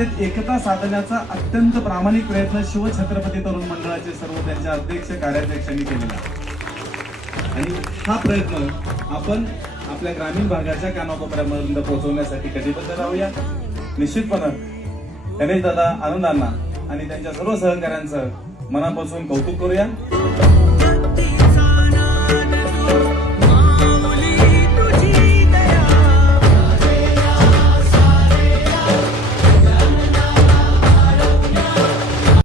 जनतेत एकता साधण्याचा अत्यंत प्रामाणिक प्रयत्न शिवछत्रपती तरुण मंडळाचे सर्व त्यांच्या अध्यक्ष कार्याध्यक्षांनी केलेला आणि हा प्रयत्न आपण आपल्या ग्रामीण भागाच्या कानाकोपऱ्यापर्यंत पोहोचवण्यासाठी कटिबद्ध राहूया। निश्चितपणे गणेश दादा, आनंदांना आणि त्यांच्या सर्व सहकाऱ्यांचं मनापासून कौतुक करूया।